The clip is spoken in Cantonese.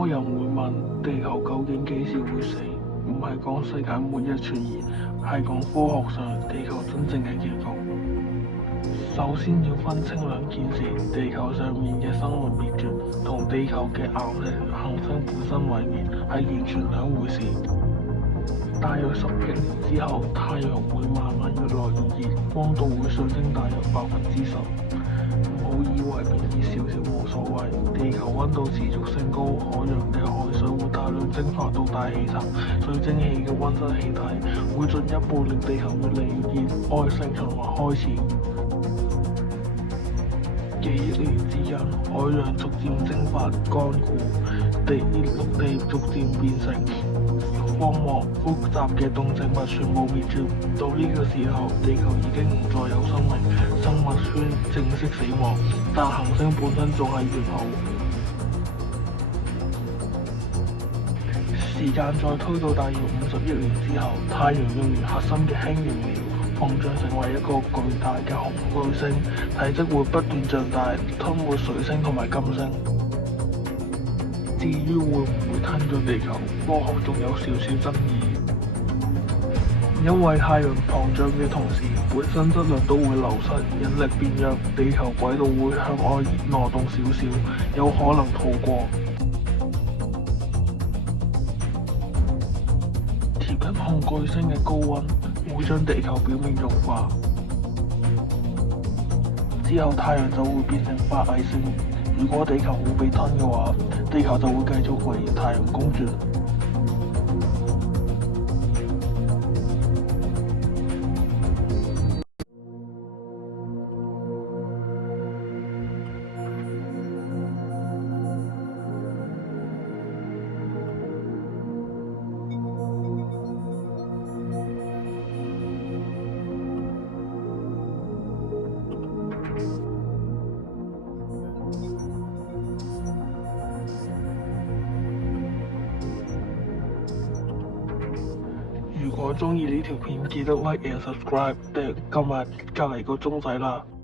多人會問地球究竟幾時會死？唔係講世界末日出現，係講科學上地球真正嘅結局。首先要分清兩件事：地球上面嘅生物滅絕同地球嘅岩石行星本身毀滅係完全兩回事。大約10億年之後，太陽會慢慢越來越熱，光度會上升大約10%。唔好以為變熱少少冇所謂，地球溫度持續升高，海洋嘅海水會大量蒸發到大氣層，水蒸氣嘅溫室氣體會進一步令地球越嚟越熱，外星循環開始。幾億年之間，海洋逐漸蒸發乾固，陸地逐漸變成荒漠，複雜嘅動植物全部滅絕。到呢個時候，地球已經唔再有生命，生物圈正式死亡，但行星本身仲係完好。時間再推到大約50億年之後，太陽用完核心嘅氫燃料，膨脹成為一個巨大嘅紅巨星，體積會不斷脹大，吞沒水星同埋金星。至於會唔會吞咗地球，科學仲有少少爭議。因為太陽膨脹嘅同時，本身質量都會流失，引力變弱，地球軌道會向外挪動少少，有可能逃過。貼近紅巨星嘅高溫會將地球表面融化，之後太陽就會變成白矮星。如果地球會被吞嘅話，地球就會繼續圍繞太陽公轉。如果鍾意呢條片，記得 like and subscribe，訂撳埋隔離個鐘仔啦〜